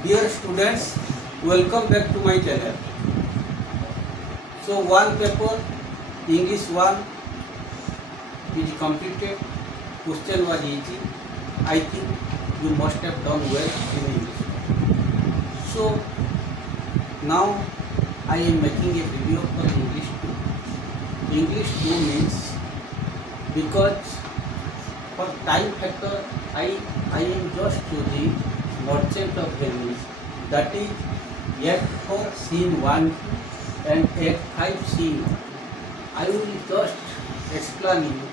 Dear students, welcome back to my channel. So one paper, English 1 is completed. Question was easy. I think you must have done well in English. So now I am making a video for English 2. English 2 means because for time factor I am just choosing Merchant of Venice, that is Act 4 Scene 1 and Act 5 Scene 1. I will just explain you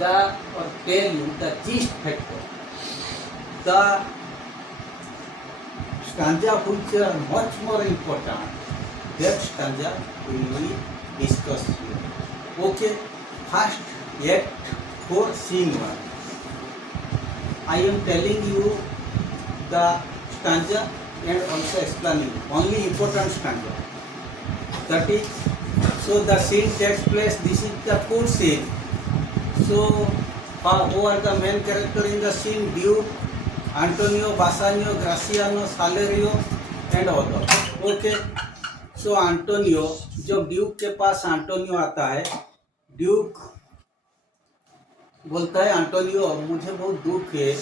the or tell you the gist factor. The stanza which are much more important, that stanza will be discussed here. Okay, first Act 4 Scene 1. I am telling you the stanza and also explaining only important stanza. That is, so the scene takes place, this is the court scene. So who are the main character in the scene? Duke, Antonio, Bassanio, Graciano, Salerio and others. Okay, so Antonio, जब Duke के पास Antonio आता है, Duke बोलता है Antonio मुझे बहुत दुख है,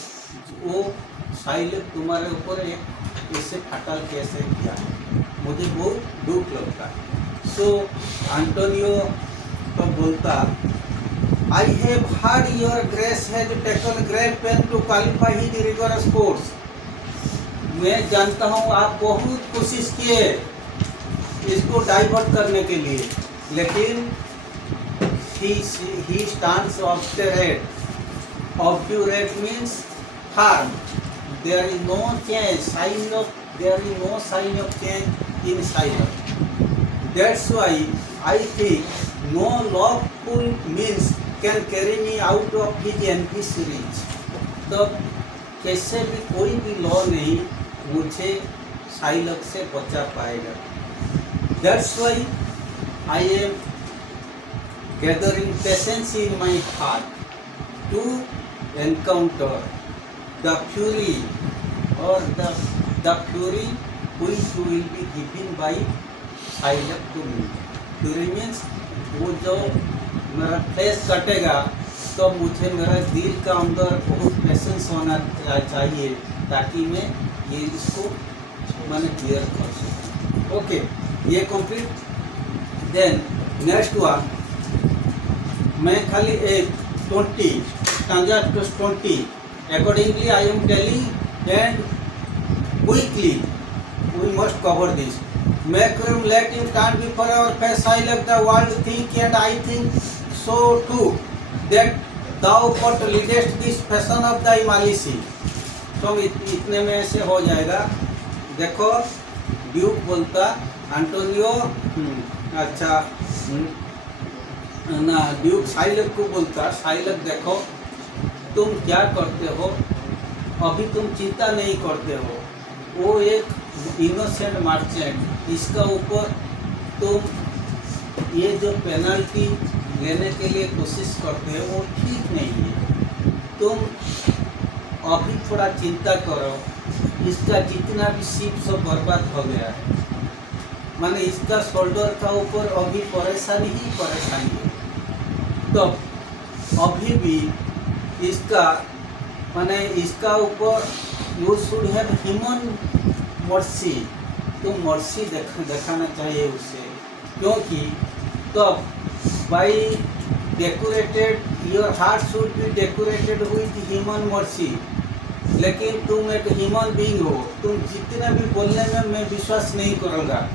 वो साइलेब तुम्हारे ऊपर एक ऐसे फटल कैसे किया है, मुझे बहुत दुख लगता है. सो एंटोनियो तो बोलता I have heard your grace has taken great pain to qualify his rigorous course. मैं जानता हूँ आप बहुत कोशिश किए इसको डाइवर्ट करने के लिए, लेकिन he stands obdurate. Obdurate means firm. There is no change. There is no sign of change in silence. That's why I think no lawful means can carry me out of his envious reach. तो कैसे भी कोई भी law नहीं मुझे साइलक से बचा पाएगा. That's why I am gathering patience in my heart to encounter the fury or the fury which will be given by Shylock to me. Fury means वो जो मेरा फेस कटेगा तो मुझे मेरा दिल का अंदर बहुत पेशेंस होना चाहिए ताकि मैं ये इसको मैंने क्लियर कर सकूँ. ओके, ये कंप्लीट. देन नेक्स्ट वन, मैं खाली 20 stanza 20 accordingly I am telling and quickly we must cover this. Make room, let him stand before our face. I let the world think and I think so too that thou but leadest this fashion of thy malice. तो इतने में से हो जाएगा. देखो Duke बोलता Antonio, अच्छा ना, ड्यूक साइलक को बोलता साइलक देखो तुम क्या करते हो, अभी तुम चिंता नहीं करते हो, वो एक इनोसेंट मर्चेंट, इसका ऊपर तुम ये जो पेनल्टी लेने के लिए कोशिश करते हो वो ठीक नहीं है. तुम अभी थोड़ा चिंता करो, इसका जितना भी शिप सब बर्बाद हो गया है, माने इसका शोल्डर का ऊपर अभी परेशानी ही परेशानी है. तो अभी भी इसका माने इसका ऊपर you should have human mercy, तो मर्सी दिखाना चाहिए उसे, क्योंकि तो by decorated your heart should be decorated with human mercy. लेकिन तुम एक ह्यूमन बीइंग हो, तुम जितना भी बोलने में मैं विश्वास नहीं करूँगा.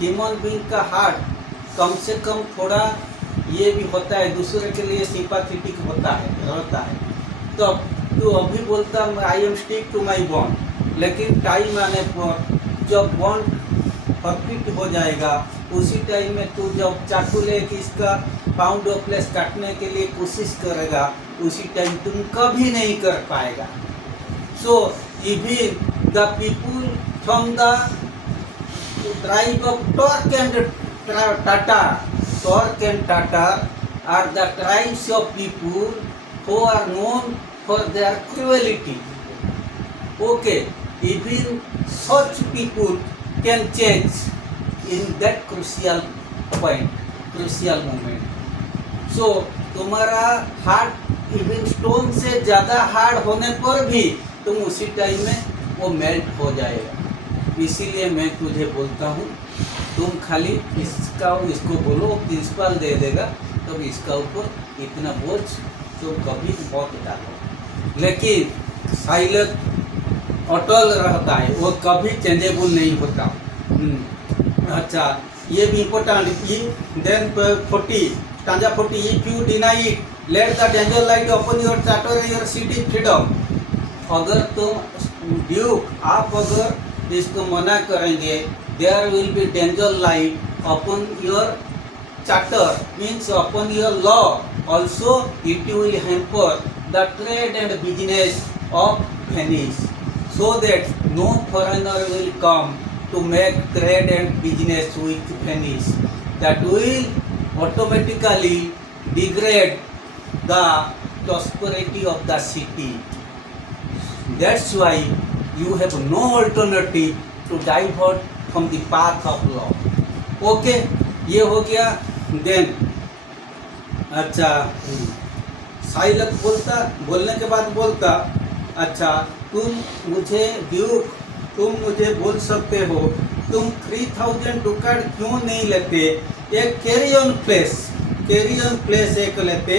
ह्यूमन बीइंग का हार्ट कम से कम थोड़ा ये भी होता है, दूसरे के लिए सिंपैथेटिक होता है रहता है. तो तू अभी बोलता I am stick to my bond, लेकिन टाइम आने पर जब बॉन्ड परफेक्ट हो जाएगा उसी टाइम में तू जब चाकू लेके इसका पाउंड ऑफ फ्लेश काटने के लिए कोशिश करेगा उसी टाइम तुम कभी नहीं कर पाएगा. So even the people from the tribe of torque and Tatar are the tribes of people who are known for their cruelty. Okay, even such people can change in that crucial point, crucial moment. So तुम्हारा heart even stone से ज़्यादा hard होने पर भी तुम उसी time में वो मेल्ट हो जाएगा। इसीलिए मैं तुझे बोलता हूँ, तुम खाली इसको बोलो, प्रिंसिपल दे देगा, तब इसका ऊपर इतना बोझ तुम कभी मत डालो। लेकिन साइलेंट अटल रहता है, वो कभी चेंजेबल नहीं होता। अच्छा, ये भी important. Then 40 stanza 40, if you deny it, let the danger light upon your charter and your city freedom. अगर तुम ड्यूक, आप अगर इसको मना करेंगे, there will be danger light upon your charter, means upon your law, also it will hamper the trade and business of Venice, so that no foreigner will come to make trade and business with Venice. That will automatically degrade the prosperity of the city. That's why you have no alternative to divert from the path of law. Okay, ये हो गया। Then अच्छा, साइलक बोलने के बाद बोलता, अच्छा तुम मुझे ड्यूक, तुम मुझे बोल सकते हो, तुम 3000 डुकाट क्यों नहीं लेते, एक कैरी ऑन प्लेस एक लेते,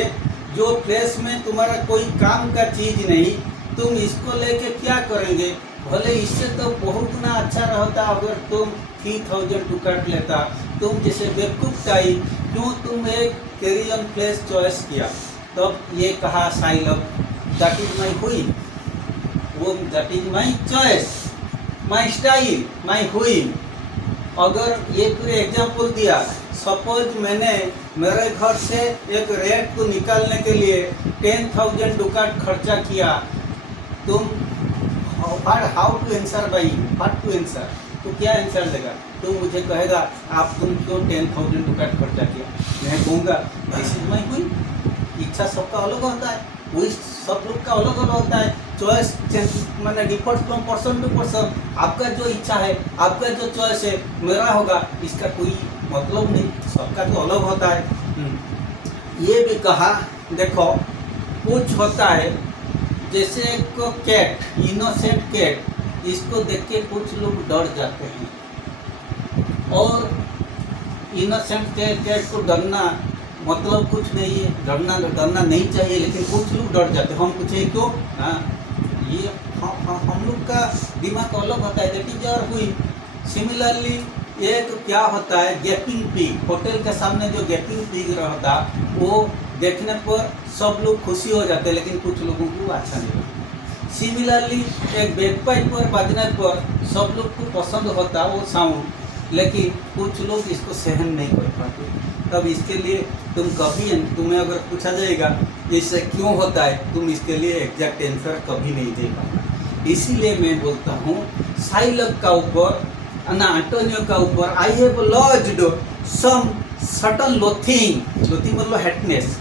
जो प्लेस में तुम्हारा कोई काम का चीज नहीं, तुम इसको लेके क्या करेंगे। भले इससे तो बहुत गुना अच्छा रहता अगर तुम 3000 डुकाट लेता। तुम जैसे बेवकूफ टाइप क्यों तुम एक कैरी ऑन प्लेस चॉइस किया। तब ये कहा साइलक, दैट इज माई हुई, वो that is my choice, my style, my हुई। अगर ये पूरे एग्जाम्पल दिया, सपोज मैंने मेरे घर से एक रेट को निकालने के लिए 10,000 डुकाट खर्चा किया, तुम how to answer by, what to answer, तो क्या आंसर देगा। तो मुझे कहेगा तुम क्यों 10,000 डुकाट खर्चा किया। मैं कहूँगा दिस इज माई हुई। इच्छा सबका अलग होता है, वही सब लोग का अलग अलग होता है। चॉइस मैंने differs from person to person. आपका जो इच्छा है, आपका जो चॉइस है, मेरा होगा, इसका कोई मतलब नहीं, सबका तो अलग होता है। ये भी कहा, देखो कुछ होता है जैसे एक कैट, इनोसेंट कैट, इसको देख के कुछ लोग डर जाते हैं, और इनोसेंट कैट को डरना मतलब कुछ नहीं है, डरना नहीं चाहिए, लेकिन कुछ लोग डर जाते हैं। हम पूछे क्यों। हाँ, ये हम लोग का दिमाग अलग होता है, दैट इज आवर हुई। सिमिलरली एक क्या होता है, गैपिंग पिग, होटल के सामने जो गैपिंग पिग रहता, वो देखने पर सब लोग खुशी हो जाते हैं, लेकिन कुछ लोगों को अच्छा नहीं लगता। सिमिलरली एक बैकपाइप पर बजने पर सब लोग को पसंद होता वो साउंड, लेकिन कुछ लोग इसको सहन नहीं कर पाते। तब इसके लिए तुम्हें अगर पूछा जाएगा इससे क्यों होता है, तुम इसके लिए एग्जैक्ट आंसर कभी नहीं दे पाओगे। इसीलिए मैं बोलता हूँ साइलक का ऊपर, ना एंटोनियो का ऊपर, I have lodged some certain loathing मतलब हेटनेस,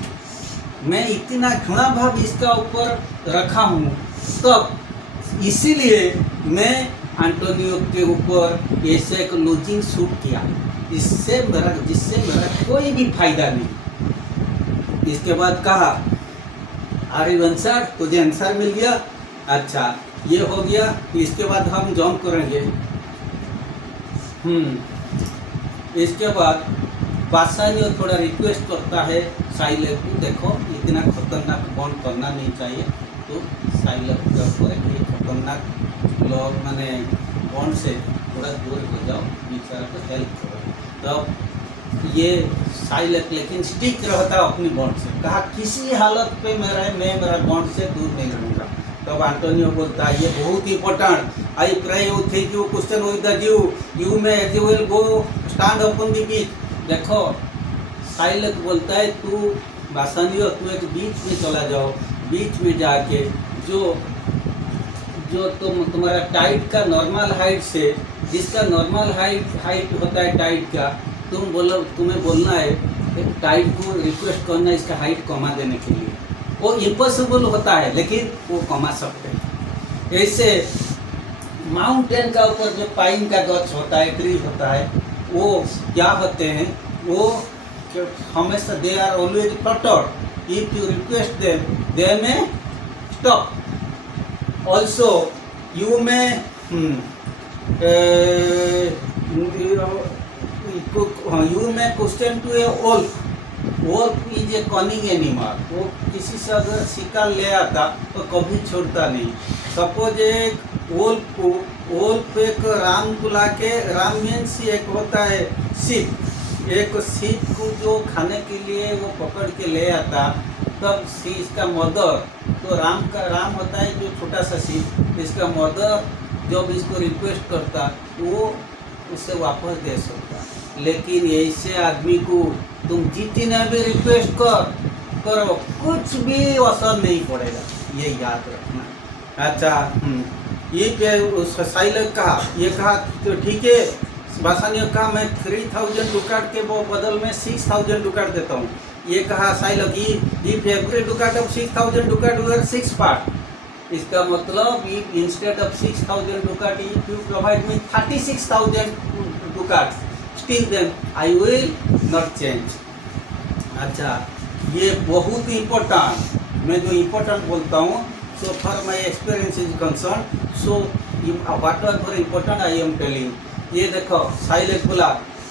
मैं इतना घृणा भाव इसका ऊपर रखा हूँ, तब इसीलिए मैं एंटोनियो के ऊपर ऐसे एक लूजिंग शूट किया, जिससे मेरा कोई भी फायदा नहीं। इसके बाद कहा आर यू आंसर, तुझे आंसर मिल गया। अच्छा, ये हो गया। इसके बाद हम जंप करेंगे। इसके बाद बादशाह थोड़ा रिक्वेस्ट करता है साइलक को, देखो इतना खतरनाक बॉन्ड करना नहीं चाहिए, तो साइलक के ऊपर एक खतरनाक लोग मैंने बॉन्ड से थोड़ा दूर हो जाओ, बेचारा को हेल्प करो। तब ये साइलक लेकिन स्टिक रहता अपनी बॉन्ड से, कहा किसी हालत पे मैं मेरा बॉन्ड से दूर नहीं रहूँगा। तब एंटोनियो बोलता है, ये बहुत important, I pray you think you question with the you may you will go stand upon the beach. देखो साइलक बोलता है, तू बासानियो, तू एक बीच में चला जाओ, बीच में जाके जो तुम्हारा टाइट का नॉर्मल हाइट से, जिसका नॉर्मल हाइट होता है टाइट का, तुम्हें बोलना है टाइट को रिक्वेस्ट करना इसका हाइट कमा देने के लिए। वो इम्पॉसिबल होता है, लेकिन वो कमा सकते हैं। ऐसे माउंटेन का ऊपर जो पाइन का गछ होता है, ट्री होता है, वो क्या होते हैं, वो हमेशा they are always flattered. If you request them they may stop. Also you may you may question to a wolf. Wolf is a cunning animal. वो किसी से अगर शिकार ले आता तो कभी छोड़ता नहीं। सपोज एक वोल्फ एक राम को लाके, राम मीन्स एक होता है सीप, एक सीप को जो खाने के लिए वो पकड़ के ले आता, तब इसका मदर, तो राम होता है जो छोटा सा सीप, इसका मदर जब इसको रिक्वेस्ट करता वो उससे वापस दे सकता। लेकिन ऐसे आदमी को तुम जितने भी रिक्वेस्ट करो कुछ भी असर नहीं पड़ेगा, ये याद रखना। अच्छा, ये पे साइलक कहा, ये कहा तो ठीक है, बासानी ने कहा मैं 3000 डुकाट के वो बदल में 6000 डुकाट देता हूँ। ये कहा Shylock if every ducat of 6000 ducat were 6 part. इसका मतलब if instead of 6000 ducat if you provide me 36000 ducat, still then I will not change. अच्छा, ये बहुत इम्पोर्टेंट, मैं जो इम्पोर्टेंट बोलता हूँ, so for my experience is concern, so what are for important I am telling. ये देखो Shylock बोला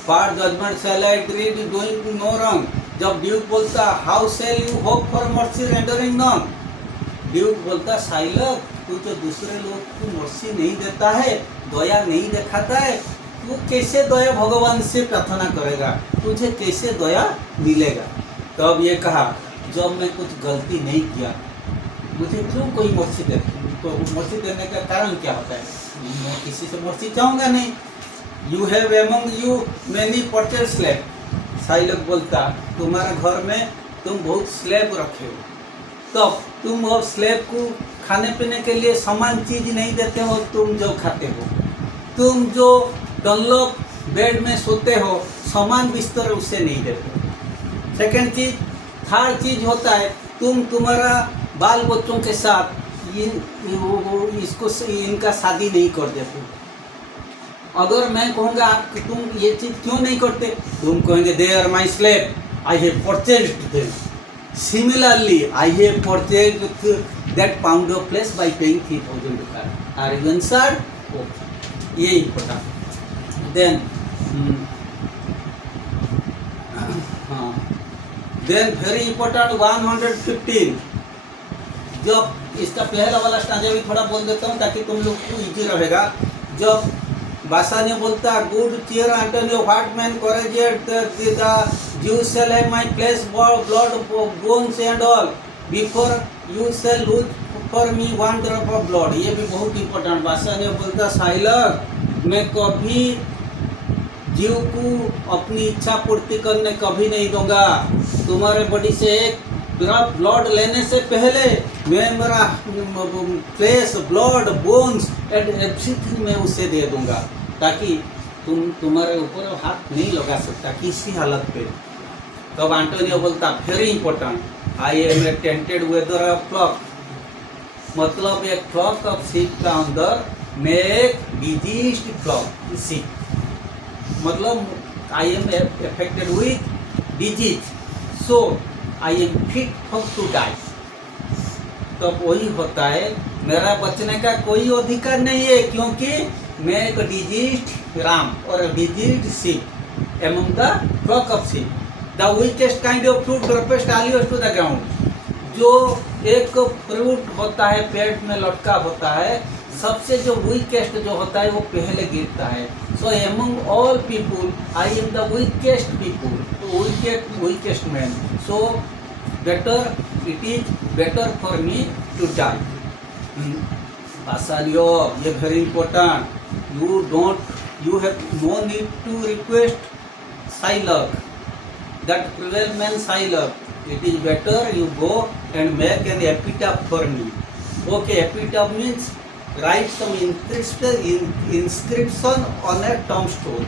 for judgement shall I treat doing no wrong. जब ड्यूक बोलता how shall you hope for mercy rendering non, Duke बोलता साइलक तू तो दूसरे लोग को मर्सी नहीं देता है, दया नहीं दिखाता है, तू कैसे दया भगवान से प्रार्थना करेगा, तुझे कैसे दया मिलेगा। तब ये कहा जब मैं कुछ गलती नहीं किया मुझे क्यों कोई मर्सी दे, तो मर्सी देने का कारण क्या होता है, मैं किसी से मर्सी चाहूँगा नहीं। You have among you many purchased slave. Shylock बोलता तुम्हारे घर में तुम बहुत स्लेब रखे हो, तब तुम अब स्लेब को खाने पीने के लिए समान चीज नहीं देते हो, तुम जो खाते हो, तुम जो डनलॉप बेड में सोते हो समान बिस्तर उससे नहीं देते। सेकंड चीज, थर्ड चीज होता है तुम्हारा बाल बच्चों के साथ इनका शादी नहीं कर देते। अगर मैं कहूँगा आप तुम ये चीज क्यों नहीं करते, तुम कहेंगे they are my slave, I have purchased them. Similarly, I have purchased that pound of flesh by paying 3000 rupees. Are you answered? Okay. ये important. Then, then very important 115. जब इसका पहला वाला स्टांजा भी थोड़ा बोल देता हूँ ताकि तुम लोग को इजी रहेगा। जब बासानिया बोलता good cheer Antonio what man courage yet the You shall have my flesh, blood, bones and all. Before you shall lose for me one drop of blood. ये भी बहुत इम्पोर्टेंट बासा ने बोलता साइलर मैं कभी जीव को अपनी इच्छा पूर्ति करने कभी नहीं दूंगा। तुम्हारे बॉडी से एक ड्रॉप ब्लड लेने से पहले मैं मेरा flesh, blood, bones and everything मैं उसे दे दूंगा ताकि तुम्हारे ऊपर हाथ नहीं लगा सकता किसी हालत पे। तब एंटोनियो बोलता very important I am a tainted wether of flock, मतलब एक फ्लॉक ऑफ शीप का अंदर मैं एक डिजीज्ड फ्लॉक शीप, मतलब I am affected with disease, so I am fit for to die. तब वही होता है मेरा बचने का कोई अधिकार नहीं है क्योंकि मैं एक डिजीज्ड राम और diseased sheep among the flock of sheep. The weakest kind of fruit drops earliest to the ground, जो एक फ्रूट होता है पेड़ में लटका होता है, सबसे जो वीकेस्ट जो होता है वो पहले गिरता है। So among all people I am the weakest people, weakest man, so better it is better for me to die. Bassanio ये very important, you have no need to request Silak, that cruel man Silak. It is better you go and make an epitaph for me. Okay, epitaph means write some inscription on a tombstone.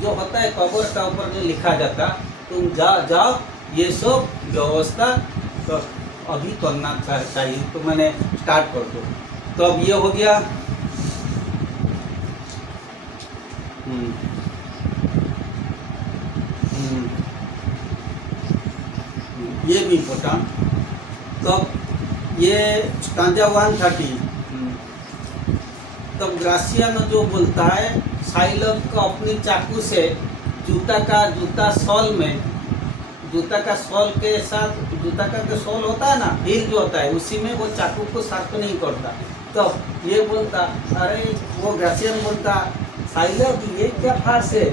जो होता है कब्र का ऊपर जो लिखा जाता, तुम जाओ ये सब व्यवस्था तो अभी करना चाहिए, तो मैंने स्टार्ट कर दो। तो अब ये हो गया हम्म, हम्म, ये भी इम्पोर्टेंट। तो ये स्टांजा 130। तब ग्रासियन जो बोलता है साइलम को अपनी चाकू से जूता सॉल में, जूता का सॉल के साथ, जूता का जो सॉल होता है ना, हील जो होता है, उसी में वो चाकू को शार्प नहीं करता। तो ये बोलता, अरे वो ग्रासियन बोलता, साइलम ये क्या फार्स है,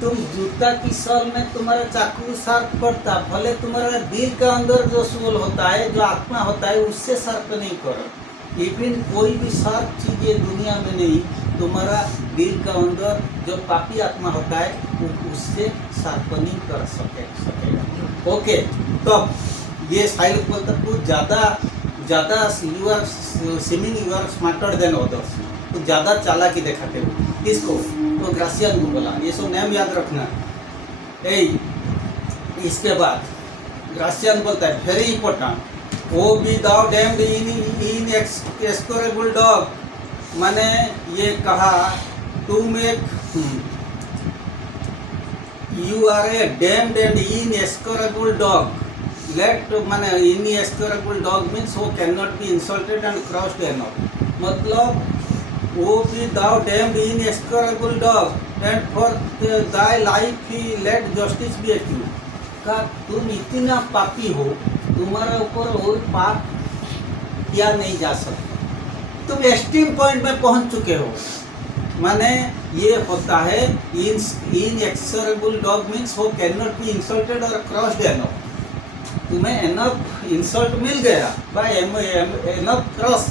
तुम जूता की सॉल में तुम्हारा चाकू शार्प करता, भले तुम्हारा दिल का अंदर जो सोल होता है, जो आत्मा होता है, उससे शार्प नहीं करो। इवन कोई भी शार्प चीज़ ये दुनिया में नहीं, तुम्हारा दिल का अंदर जो पापी आत्मा होता है वो उससे शार्पनिंग कर सकेगा। ओके, तो ये साइल बोलता कुछ ज़्यादा you are seeming you are smarter than others, तो ज़्यादा चालाकी दिखाते हो किसको, तो ग्रासियन को बोला। ये सब नाम याद रखना। इसके बाद ग्रासियन बोलता है very important, O be thou damned inexecrable dog, मैंने ये कहा तुम एक you are a damned and inexecrable dog. Let माने इन एक्सक्रेबल डॉग मीन्स वो can not be insulted and crossed एनॉट, मतलब वो भी thou damned inexecrable dog and for thy life ही लेट जस्टिस बी एक्यूज। का तुम इतना पापी हो, तुम्हारा ऊपर और पाप किया नहीं जा सकता, तुम एक्सट्रीम पॉइंट में पहुंच चुके हो। माने ये होता है इन एक्सक्रेबल डॉग मीन्स वो कैन नॉट बी इंसल्टेड और क्रॉस्ड एनॉफ। तुम्हें एनफ इंसल्ट मिल गया, बाय एनफ क्रॉस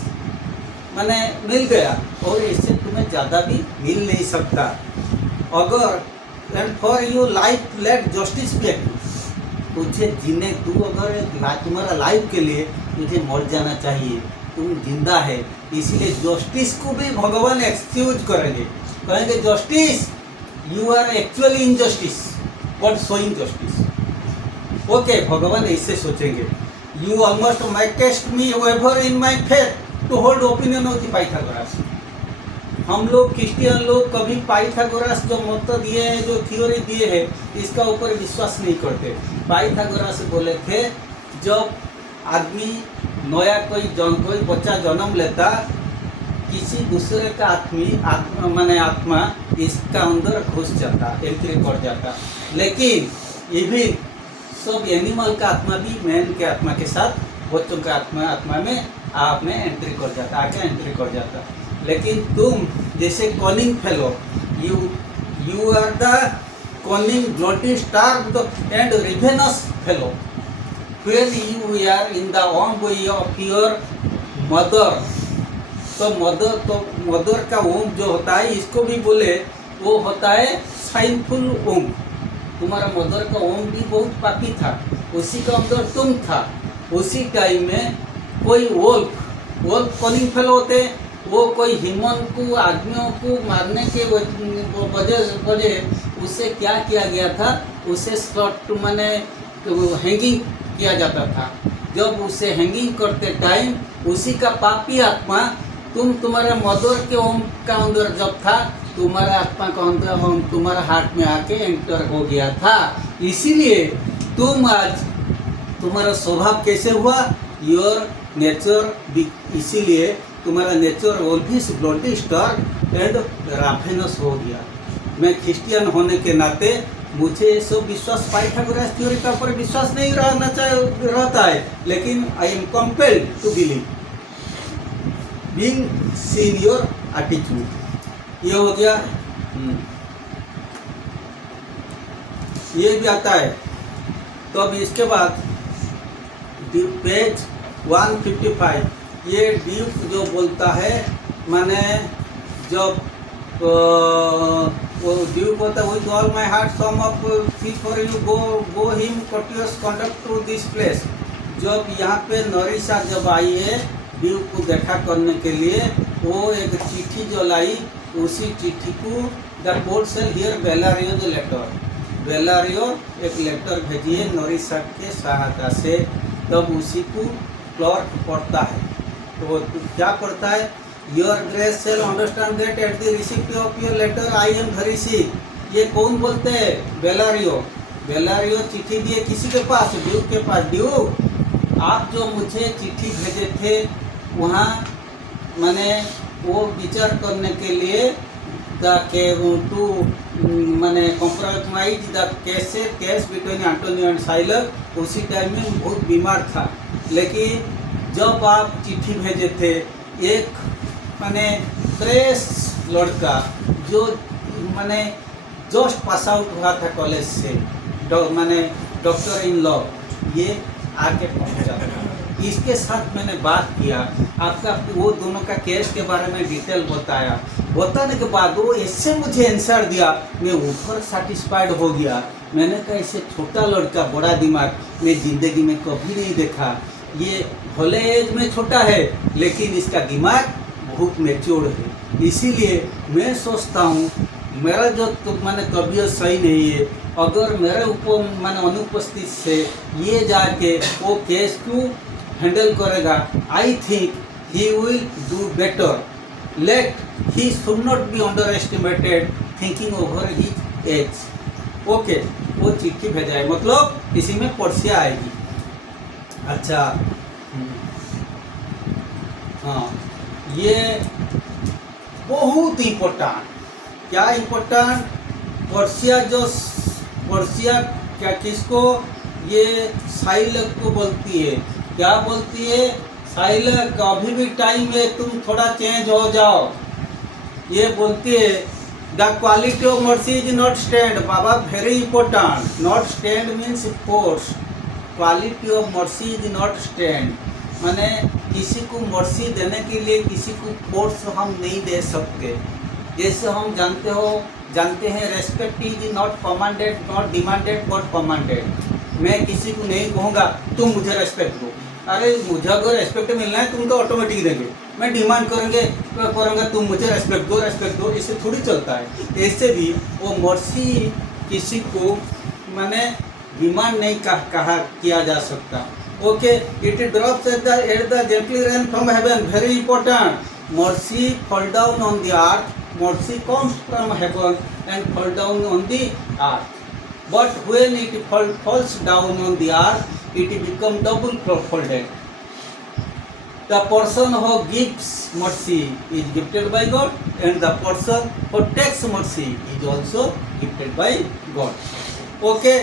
माने मिल गया, और इससे तुम्हें ज़्यादा भी मिल नहीं सकता। अगर and for you life let justice be accuse, तुझे जीने, तू अगर तुम्हारा लाइफ के लिए तुझे मर जाना चाहिए, तुम जिंदा है, इसीलिए जस्टिस को भी भगवान एक्सक्यूज करेंगे, कहेंगे justice you are actually injustice but showing justice. Okay, भगवान ऐसे सोचेंगे, you almost makest me ever in my faith to hold opinion of the Pythagoras. हम लोग क्रिश्चियन लोग कभी पाइथागोरस जो मत दिए हैं, जो थ्योरी दिए हैं, इसका ऊपर विश्वास नहीं करते। पाइथागोरस बोले थे जब आदमी नया कोई बच्चा जन्म लेता, किसी दूसरे का आत्मा इसका अंदर घुस जाता, एंट्री कर जाता। लेकिन ये भी सब एनिमल का आत्मा भी मैन के आत्मा के साथ बच्चों का आत्मा में आप में एंट्री कर जाता, आके एंट्री कर जाता। लेकिन तुम जैसे cunning fellow, you are the cunning bloody star and ravenous fellow, when you are in the womb of your mother। तो मदर का ओम जो होता है, इसको भी बोले वो होता है साइनफुल ओम। तुम्हारा मदर का ओम भी बहुत पापी था, उसी का अंदर तुम था। उसी टाइम में कोई वोल्फ कॉनिंग फेलो होते, वो कोई ह्यूमन को, आदमियों को मारने के वजह उससे क्या किया गया था, उसे शॉर्ट माने हैंगिंग किया जाता था। जब उसे हैंगिंग करते टाइम उसी का पापी आत्मा तुम्हारे मदर के ओम का अंदर जब था, तुम्हारा आत्मा का अंदर तुम्हारा हार्ट में आके एंटर हो गया था। इसीलिए तुम आज तुम्हारा स्वभाव कैसे हुआ, योर नेचर, इसीलिए तुम्हारा nature always bloody star and ravenous हो गया। मैं क्रिश्चियन होने के नाते मुझे सब विश्वास पाइथागोरस थ्योरी का ऊपर विश्वास नहीं रहता है, लेकिन I am compelled to believe being seen your attitude. ये हो गया। ये भी आता है। तो अब इसके बाद पेज 155, ये ड्यूक जो बोलता है, माने जब वो ड्यूक होता है, with all my heart some of फी for you go him courteous conduct to this place. जब यहाँ पे नरीसा जब आई है ड्यूक को देखा करने के लिए, वो एक चिट्ठी जो लाई, उसी चिट्ठी को the court shall hear Bellario the letter, Bellario एक लेटर भेजिए नरीसा के सहायता से। तब उसी को क्लर्क पढ़ता है, तो क्या पढ़ता है, Your grace shall understand that at the receipt of your letter I am very sick. ये कौन बोलते हैं? बेलारियो। बेलारियो चिट्ठी दिए किसी के पास? ड्यूक के पास। ड्यूक, आप जो मुझे चिट्ठी भेजे थे वहाँ मैंने वो विचार करने के लिए टू मैंने compromise the case between Antonio and साइलर। उसी टाइम में बहुत बीमार था, लेकिन जब आप चिट्ठी भेजे थे एक मैंने फ्रेश लड़का जो मैंने जस्ट पास आउट हुआ था कॉलेज से, मैंने डॉक्टर इन लॉ, ये आके पहुंचा था। इसके साथ मैंने बात किया, आपका वो दोनों का केस के बारे में डिटेल बताया। बताने के बाद वो ऐसे मुझे आंसर दिया, मैं ऊपर सेटिस्फाइड हो गया। मैंने कहा ऐसे छोटा लड़का बड़ा दिमाग मैं ज़िंदगी में कभी नहीं देखा। ये भले एज में छोटा है लेकिन इसका दिमाग बहुत मैच्योर है। इसीलिए मैं सोचता हूँ मेरा जो मैंने तबीयत सही नहीं है, अगर मेरे ऊपर मैंने अनुपस्थित से ये जाके वो केस क्यों हैंडल करेगा, I think he will do better. Let he should not be under estimated thinking over his age. Okay, वो चिट्ठी भेजा है, मतलब इसी में पर्सिया आएगी। अच्छा, हाँ, ये बहुत इम्पोर्टेंट। क्या इम्पोर्टेंट? पर्सिया क्या किसको? ये साइलक को बोलती है। क्या बोलती है? साइलक, अभी भी टाइम है, तुम थोड़ा चेंज हो जाओ। ये बोलती है the quality of mercy is not stand. Baba, very important. Not stand means force. Quality of mercy is not stand, माने किसी को मर्सी देने के लिए किसी को फोर्स हम नहीं दे सकते। जैसे हम जानते हैं respect is not commanded, not demanded but commanded. मैं किसी को नहीं कहूँगा तुम मुझे रेस्पेक्ट दो। अरे मुझे अगर रेस्पेक्ट मिलना है तुम तो ऑटोमेटिक देंगे। मैं डिमांड करूँगा तुम मुझे रेस्पेक्ट दो, इससे थोड़ी चलता है। ऐसे भी वो मर्सी किसी को मैंने डिमांड नहीं कहा किया जा सकता। Okay, it drops at the gently rain from heaven. Very important. Mercy fall down on the earth. Mercy comes from heaven and fall down on the earth. But when it falls down on the earth, it becomes double folded. The person who gives mercy is gifted by God, and the person who takes mercy is also gifted by God. Okay,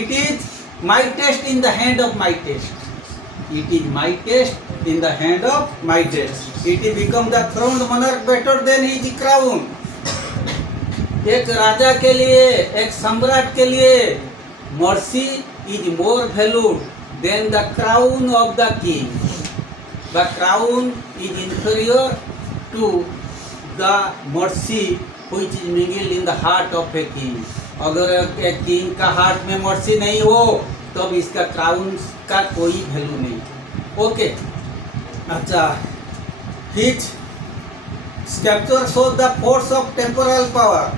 it is my test in the hand of my test. It is my test in the hand of my test. It become the throned monarch better than his crown. एक राजा के लिए, एक सम्राट के लिए mercy is more valued than the crown of the king. The crown is inferior to the mercy which is mingled in the heart of a king. अगर एक king का हार्ट में मर्सी नहीं हो तब इसका क्राउन का कोई वैल्यू नहीं। ओके, अच्छा, his scripture show the force of temporal power.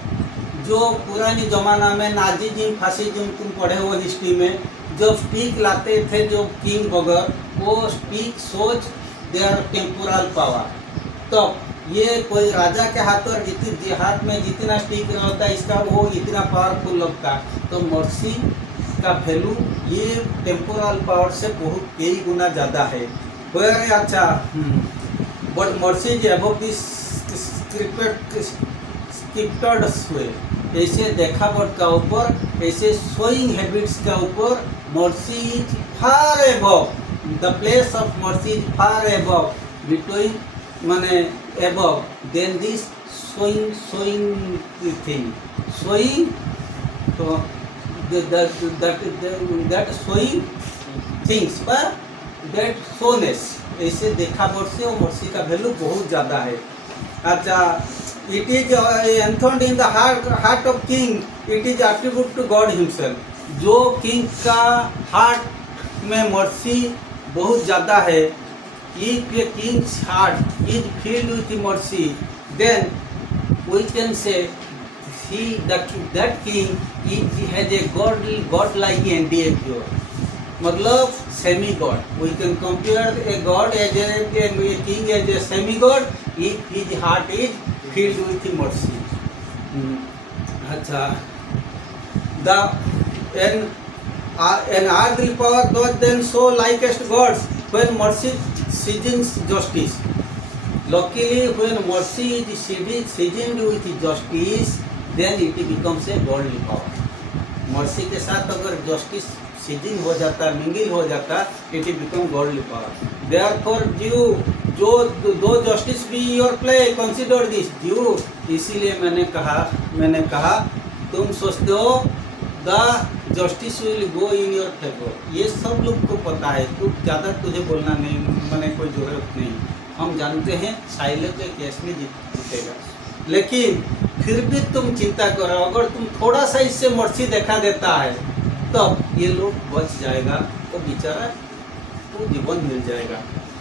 जो पुरानी जमाना में नाजीज्म फासिज्म तुम पढ़े हो हिस्ट्री में, जो स्पीक लाते थे जो किंग बगर, वो स्पीक सोच देयर टेम्पोरल पावर। तो ये कोई राजा के हाथ में जितना स्पीक रहता है इसका वो इतना पावरफुल लगता। तो मर्सी का वैल्यू ये टेम्पोरल पावर से बहुत कई गुना ज़्यादा है। अच्छा, but mercy is above this स्क्रिप्टेड वे। ऐसे देखा वर्ड का ऊपर, ऐसे सोइंग हैबिट्स का ऊपर mercy is far above. The place of mercy is far above between माने above then this showing thing. Showing तो that showing things पर that showness, ऐसे देखा वर्ड से वो मर्सी का वैल्यू बहुत ज़्यादा है। अच्छा, it is enthroned in the heart of king. It is attribute to God himself. जो किंग का हार्ट में मर्सी बहुत ज़्यादा है, if a king's heart is filled with mercy then we can say that king has a god-like endeavor, मतलब semi god. We can compare a god as a king as a semi god, if his heart is filled with mercy. अच्छा, the an earthly power does then so likest gods when mercy seasons justice. Luckily, when mercy is seasoned with justice, then it becomes a godly power. Mercy के साथ अगर justice season हो जाता है, मिंगिल हो जाता है, it become godly power. Therefore due जो दो justice be your play consider this due. इसीलिए मैंने कहा तुम सोचते हो the justice will go in your favour. ये सब लोग को पता है, तू ज़्यादा तुझे बोलना नहीं, मैंने कोई ज़रूरत नहीं। हम जानते हैं साइलो के केस में जीतेगा, लेकिन फिर भी तुम चिंता करो, अगर तुम थोड़ा सा इससे मर्सी देखा देता है तब ये लोग बच जाएगा, तो बेचारा तो जीवन मिल जाएगा।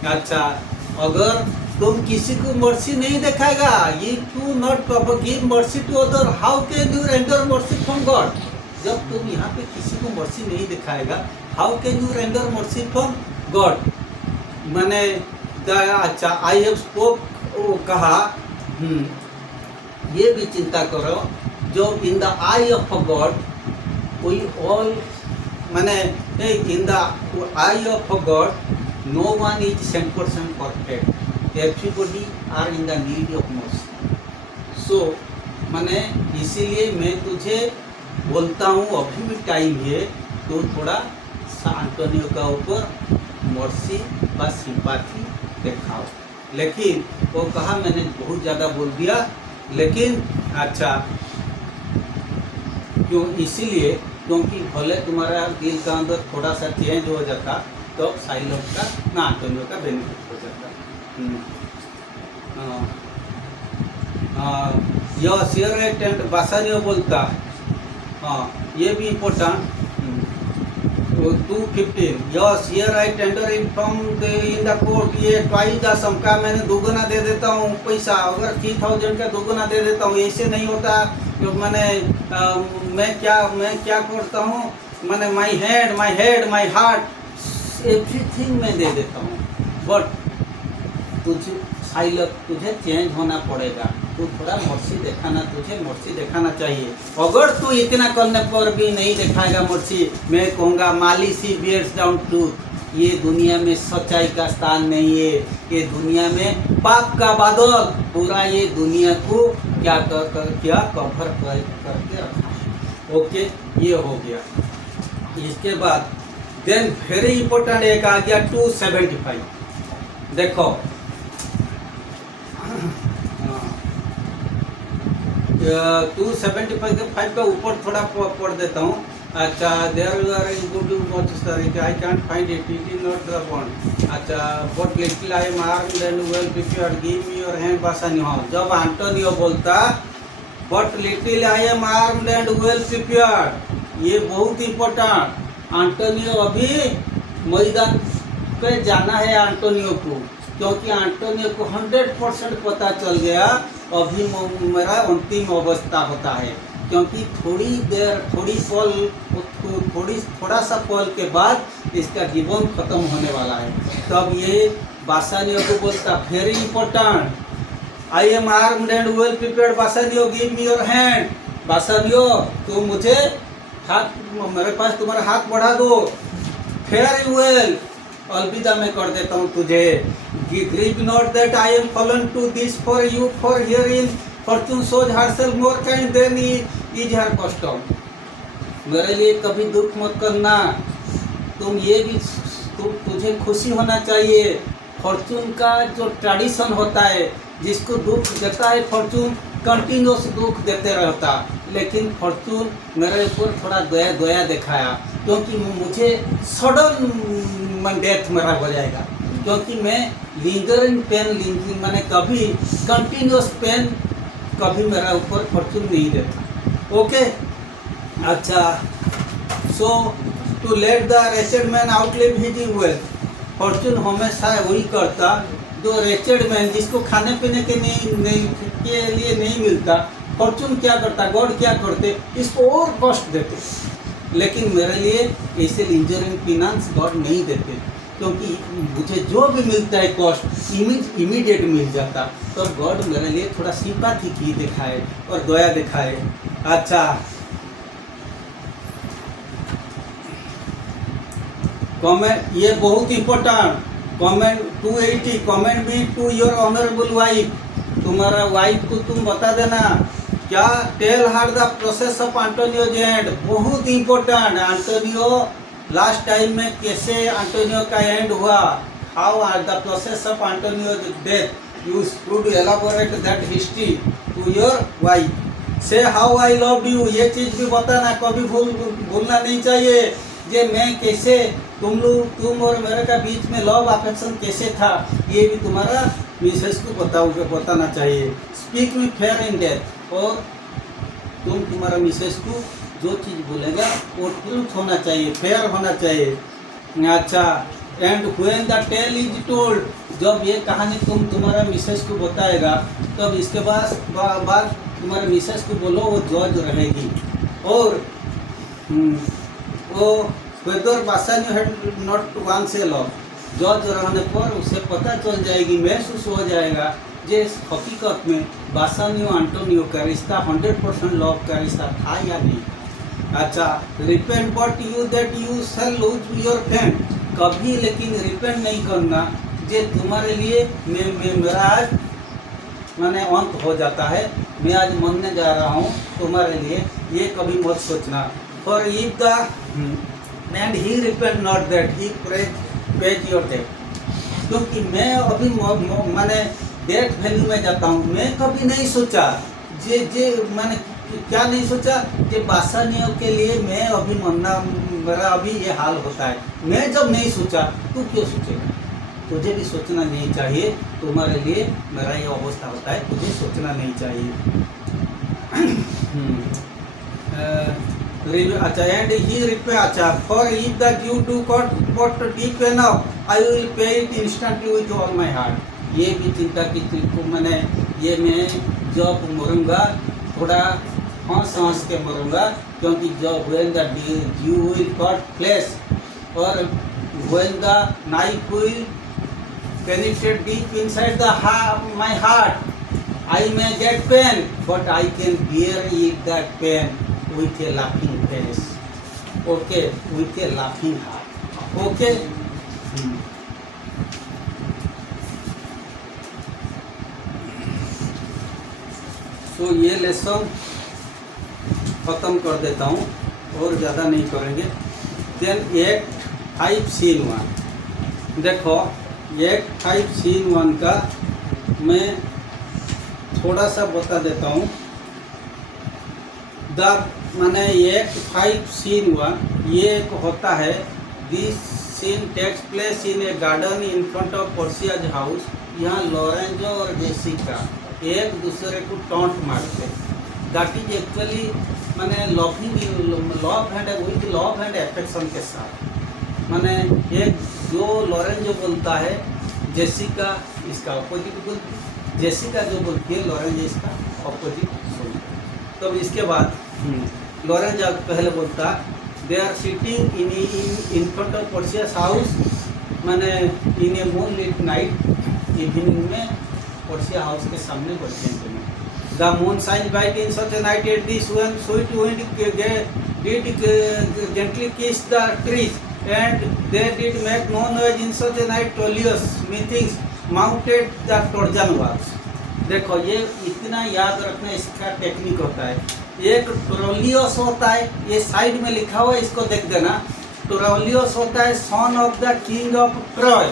अच्छा, अगर तुम किसी को मर्सी नहीं दिखाएगा, ये to not give mercy to other, how can you render mercy from God. जब तुम यहाँ पे किसी को मर्सी नहीं दिखाएगा, how can you render mercy from God. मैंने अच्छा आई हैव स्पोक कहा, ये भी चिंता करो जो in the eye of God we all, मैंने in the eye of God no one is 100% perfect, everybody are in the need of mercy. So मैंने इसीलिए मैं तुझे बोलता हूँ अभी भी टाइम है, तो थोड़ा सा एंटोनियो का ऊपर मर्सी व सिंपैथी दिखाओ। लेकिन वो कहा मैंने बहुत ज़्यादा बोल दिया, लेकिन अच्छा क्यों, इसीलिए क्योंकि भले तुम्हारा दिल का अंदर थोड़ा सा चेंज हो जाता तो साइलोट का ना एंटोनियो का बेनिफिट हो जाता। यह शेयर टेंट बासानियो बोलता, हाँ ये भी important. 215 yes here I tender in from in the court, ये ट्वाइस द सम का मैंने दोगुना दे देता हूँ पैसा, अगर 3000 का दोगुना दे देता हूँ, ऐसे नहीं होता। तो मैं क्या करता हूँ, मैंने my head my heart everything मैं दे देता हूँ। बट तुझे चेंज होना पड़ेगा, तू थोड़ा मर्सी दिखाना, तुझे मर्सी दिखाना चाहिए। अगर तू इतना करने पर भी नहीं दिखाएगा मर्सी, मैं कहूँगा मालिसी बियर्स डाउन ट्रूथ, ये दुनिया में सच्चाई का स्थान नहीं है, ये दुनिया में पाप का बादल पूरा ये दुनिया को क्या कवर करके रखा। ओके, ये हो गया। इसके बाद देन वेरी इंपॉर्टेंट एक आ गया 275। देखो 275 का ऊपर थोड़ा पढ़ देता हूँ। अच्छा, देयर आर गुड मच तरीके, I can't find it, it is not the point. अच्छा, but little I am armed and well prepared, give me your hand Bassanio. हाँ, जब एंटोनियो बोलता but little I am armed and well prepared, ये बहुत important. Antonio अभी मैदान पे जाना है एंटोनियो को, क्योंकि एंटोनियो को 100% पता चल गया अभी मेरा अंतिम अवस्था होता है, क्योंकि थोड़ा सा पल के बाद इसका जीवन खत्म होने वाला है। तब ये बासानियो को बोलता very important, I am armed and well prepared Bassanio, give me your hand. Bassanio, तुम मुझे हाथ, मेरे पास तुम्हारा हाथ बढ़ा दो, फेयर वेल, अलविदा मैं कर देता हूँ तुझे। Grieve not that I am fallen to this for you, for herein fortune shows herself more kind than is her custom. मेरे लिए कभी दुख मत करना, तुझे खुशी होना चाहिए। फॉर्चून का जो ट्रेडिशन होता है, जिसको दुख देता है फॉर्चून कंटिन्यूस दुख देते रहता, लेकिन फॉर्चून मेरे ऊपर थोड़ा दया दिखाया, क्योंकि मुझे सडन डेथ मेरा हो जाएगा, क्योंकि मैं लिंगरिंग पेन मैंने कभी कंटिन्यूस पेन कभी मेरा ऊपर फॉर्चून नहीं देता। ओके, अच्छा, so to let the wretched man outlive his wealth, fortune हमेशा वही करता जो रेचेड मैन, जिसको खाने पीने के लिए नहीं मिलता, फॉर्चून क्या करता, गॉड क्या करते, इसको और कष्ट देते। लेकिन मेरे लिए ऐसे इंजरिंग फिनांस गॉड नहीं देते, क्योंकि मुझे जो भी मिलता है कॉस्ट इमीडिएट मिल जाता। तो गॉड मेरे लिए थोड़ा सिंपैथी की दिखाए और दया दिखाए। अच्छा, कमेंट, ये बहुत इम्पोर्टेंट कमेंट 280, कमेंट भी टू योर ऑनरेबल वाइफ। तुम्हारा वाइफ को तुम बता देना क्या, tell her the process of Antonio end. बहुत इम्पोर्टेंट, एंटोनियो लास्ट टाइम में कैसे एंटोनियो का एंड हुआ, how are the process of Antonio death, you should elaborate that history to your wife. Say how I love you, ये चीज़ भी बताना, कभी भूलना नहीं चाहिए। ये मैं कैसे तुम और मेरे का बीच में लव अफेक्शन कैसे था, ये भी तुम्हारा मिसेस को बताना चाहिए। Speak with fair in death, और तुम्हारा मिसेस को जो चीज़ बोलेगा वो ट्रूथ होना चाहिए, फेयर होना चाहिए। अच्छा, and when the tale is told, जब ये कहानी तुम्हारा मिसेस को बताएगा, तब इसके बाद तुम्हारे मिसेस को बोलो वो जज रहेगी। और वो वेदर बासानी हैड नॉट वन से लव, जज रहने पर उसे पता चल जाएगी, महसूस हो जाएगा जे हकीकत में बासानियो एंटोनियो का रिश्ता 100% लव का रिश्ता था या नहीं। अच्छा, repent but you that you shall lose your friend, कभी लेकिन रिपेंट नहीं करना जे तुम्हारे लिए मेरा आज माने अंत हो जाता है, मैं आज मरने जा रहा हूँ तुम्हारे लिए, ये कभी मत सोचना। For if the end he repent not that he pays your debt, क्योंकि मैं अभी माने डेट वैल्यू में जाता हूँ। मैं कभी नहीं सोचा जे मैंने क्या नहीं सोचा कि बासानियों के लिए मैं अभी मरना, मेरा अभी ये हाल होता है। मैं जब नहीं सोचा तू क्यों सोचेगा, तुझे भी सोचना नहीं चाहिए, तुम्हारे लिए मेरा ये अवस्था होता है, तुझे सोचना नहीं चाहिए। अच्छा, एंड ही रिप्लाई, अच्छा, for if that you do cut deep enough I will pay it instantly with all my heart. ये भी चिंता की को मैंने, ये मैं जब मरूंगा थोड़ा हंस के मरूंगा, क्योंकि जब when the Jew will cut flesh और when the knife will penetrate deep inside the my heart, I may get pain, but I can bear it that pain with a laughing face. Okay, with a laughing heart. Okay. तो ये lesson ख़त्म कर देता हूँ और ज़्यादा नहीं करेंगे। देन एक्ट 5 सीन 1, देखो एक्ट 5 सीन 1 का मैं थोड़ा सा बता देता हूँ। द माने एक्ट 5 सीन 1 ये एक होता है, this scene takes place in a garden in front of Portia's house. यहाँ लॉरेंजो और जेसिका एक दूसरे को टॉन्ट मारते, दैट इज एक्चुअली माने लव एंड एफेक्शन के साथ। माने एक जो लॉरेंजो बोलता है, जेसिका इसका अपोजिट बोलती, जेसिका जो बोलती है लॉरेंजो इसका अपोजिट सुनती। तब इसके बाद लॉरेंजो पहले बोलता, they are sitting in front of Portia's house, माने in a moonlit night, evening में पोर्शिया हाउस के सामने बैठे हैं। The moon shine bright in such a night at this when sweet wind did gently kiss the trees and they did make no noise in such a night Troilus meetings mounted the Trojan wars. देखो ये इतना याद रखना इसका technique होता है। एक टोलियस होता है, ये साइड में लिखा हुआ है, इसको देख देना। टोलियस होता है son of the king of Troy.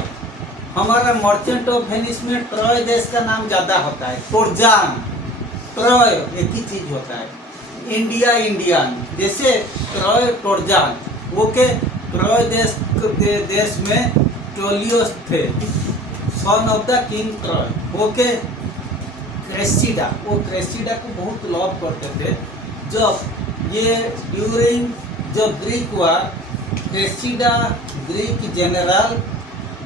हमारा मर्चेंट ऑफ वेनिस में ट्रॉय देश का नाम ज़्यादा होता है। टोर्जान, ट्रॉय एक ही चीज़ होता है। इंडिया इंडियन, जैसे ट्रॉय टोर्जान। ओके, ट्रॉय देश में टोलियस थे, son of the king Troy. Okay, Cressida, वो क्रेसिडा को बहुत लव करते थे। जब ये ड्यूरिंग जब ग्रीक वार, क्रेसिडा ग्रीक जनरल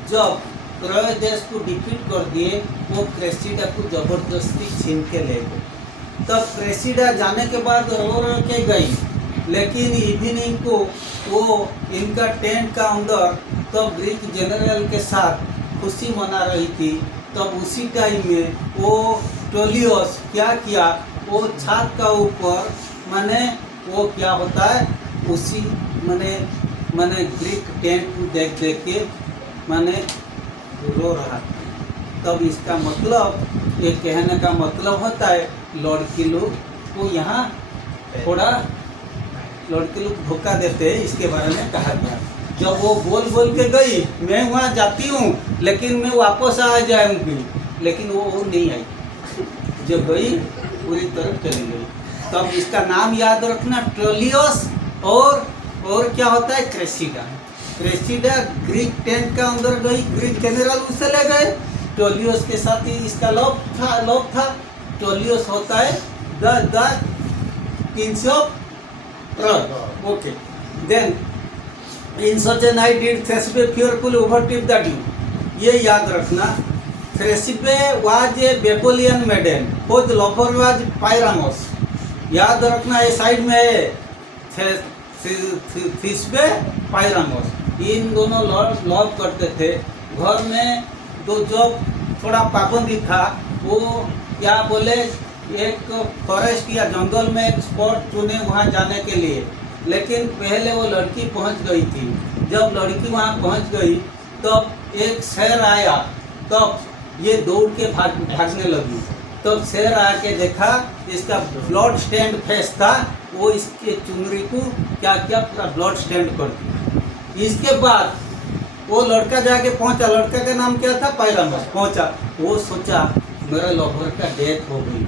जब ट्रॉय देश को डिफीट कर दिए, वो क्रेसिडा को जबरदस्ती छीन के ले गए। तब क्रेसिडा जाने के बाद रो के गई, लेकिन इवनिंग को वो इनका टेंट का अंदर तब ग्रीक जनरल के साथ खुशी मना रही थी। तब उसी टाइम में वो टोलियस क्या किया, वो छत का ऊपर माने वो क्या होता है उसी माने माने ग्रीक टेंट को देख देख के माने रो रहा था। तब इसका मतलब ये कहने का मतलब होता है लड़की लोग को यहाँ थोड़ा लड़के लोग धोखा देते हैं, इसके बारे में कहा गया। जब वो बोल बोल के गई मैं वहाँ जाती हूँ लेकिन मैं वापस आ जाऊँगी, लेकिन वो नहीं आई, जब गई पूरी तरफ चली गई। तब इसका नाम याद रखना ट्रोलियस और क्या होता है क्रेसिडा। क्रेसिडा ग्रीक टेंट का अंदर गई, ग्रीक जनरल उसे ले गए, टोलियस के साथ ही इसका लव था। टोलियस होता है the kings of Troy. Okay, then in such a night did Thisbe fearfully overtake the dew। ये याद रखना, Thisbe was a Babylonian maiden, whose lover was Pyramus। याद रखना ये साइड में है थ्रेसिबे पायरामोस। इन दोनों लव करते थे। घर में तो जब थोड़ा पाबंदी था वो क्या बोले एक फॉरेस्ट या जंगल में एक स्पॉट चुने वहाँ जाने के लिए, लेकिन पहले वो लड़की पहुँच गई थी। जब लड़की वहाँ पहुँच गई तब एक शेर आया, तब ये दौड़ के भागने लगी। तब शेर आके देखा इसका ब्लड स्टैंड फेस था, वो इसके चुनरी को क्या क्या पूरा ब्लड स्टैंड कर दिया। इसके बाद वो लड़का जाके पहुंचा, लड़का का नाम क्या था पायरामस। पहुंचा, वो सोचा मेरे लवर का डेथ हो गई,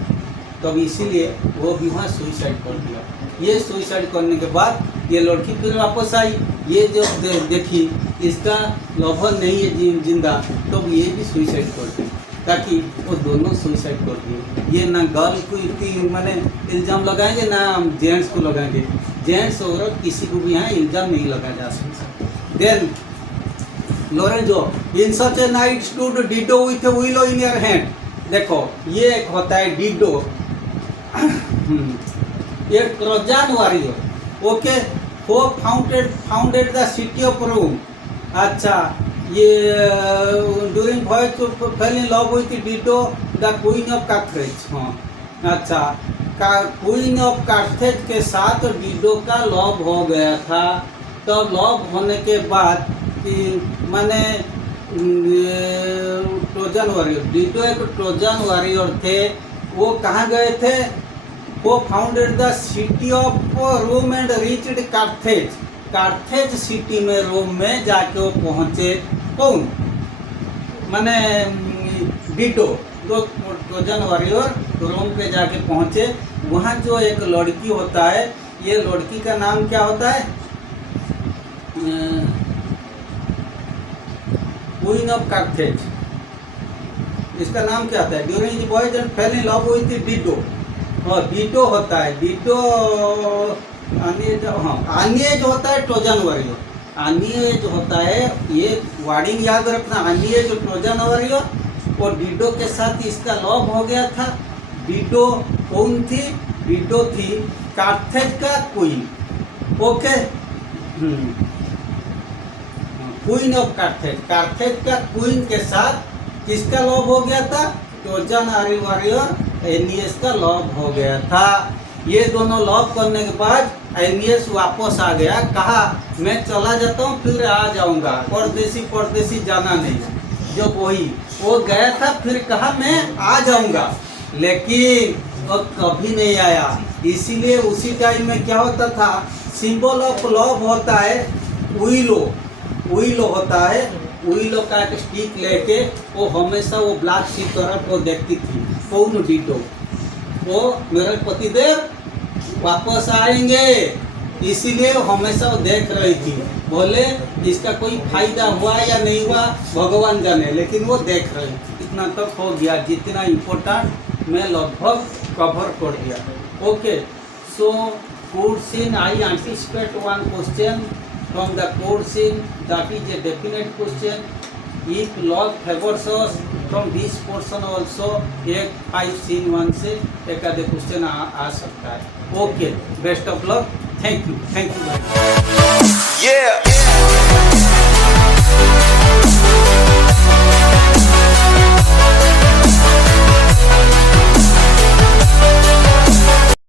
तब इसीलिए वो भी वहाँ सुइसाइड कर दिया। ये सुइसाइड करने के बाद ये लड़की फिर वापस आई, ये जो देखी इसका लवर नहीं है जिंदा, तो ये भी सुइसाइड कर दी, ताकि वो दोनों सुइसाइड कर दिए। ये ना गर्ल को इतनी मैंने इल्ज़ाम लगाएंगे ना जेंट्स को लगाएंगे, जेंट्स औरत किसी को भी यहाँ इल्ज़ाम नहीं लगाया जा सकता। Then Lorenzo in such a night stood Dido with a willow in your hand. देखो ये एक होता है डिडो, ये ट्रोजन वॉरियर। ओके, वो founded the city of Rome. अच्छा, ये during voyage to fell in love with Dido the queen of Carthage. हाँ, अच्छा, क्वीन ऑफ कार्थेज के साथ डिडो का लव हो गया था। तो लव होने के बाद माने ट्रोजन वॉरियर, डिडो एक ट्रोजन वॉरियर थे। वो कहाँ गए थे, वो founded the city of Rome and reached Carthage. Carthage city में रोम में जाके वो पहुँचे। कौन माने डिडो, दो ट्रोजन वॉरियर रोम पे जाके पहुँचे। वहाँ जो एक लड़की होता है, ये लड़की का नाम क्या होता है, क्वीन ऑफ कार्थेज। इसका नाम क्या होता है, during the voyage and fell in love with Dido. और डिडो होता है, डिडो आनिएज होता है ट्रोजन वॉरियर। आनिएज होता है, ये वार्डिंग याद रखना, आनिएज ट्रोजन वॉरियर और डिडो के साथ इसका लव हो गया था। डिडो कौन थी, डिडो थी कार्थेज का queen. Okay, queen of Carthage, Carthage का क्वीन के साथ किसका लव हो गया था, ट्रोजन वॉरियर एनियस का लव हो गया था। ये दोनों लव करने के बाद एनियस वापस आ गया, कहा मैं चला जाता हूँ फिर आ जाऊँगा, परदेसी जाना नहीं। जो वही वो गया था, फिर कहा मैं आ जाऊँगा, लेकिन वो कभी नहीं आया। इसीलिए उसी टाइम में क्या होता था, सिंबल ऑफ लव होता है विलो होता है। विलो का एक स्टिक लेके वो हमेशा वो ब्लैक सी तरफ वो देखती थी। कौन, डिडो। वो मेरे पतिदेव वापस आएंगे, इसीलिए हमेशा वो देख रही थी। बोले इसका कोई फायदा हुआ या नहीं हुआ भगवान जाने, लेकिन वो देख रही थी। इतना तक हो गया, जितना इम्पोर्टेंट मैं लगभग कवर कर दिया। Okay, so code scene I anticipate one question from the code scene, that is a definite question. If log favors us from this portion also, एक 5 scene 1 से एक आधे क्वेश्चन आ सकता है। Okay, best of luck. Thank you very much. Yeah.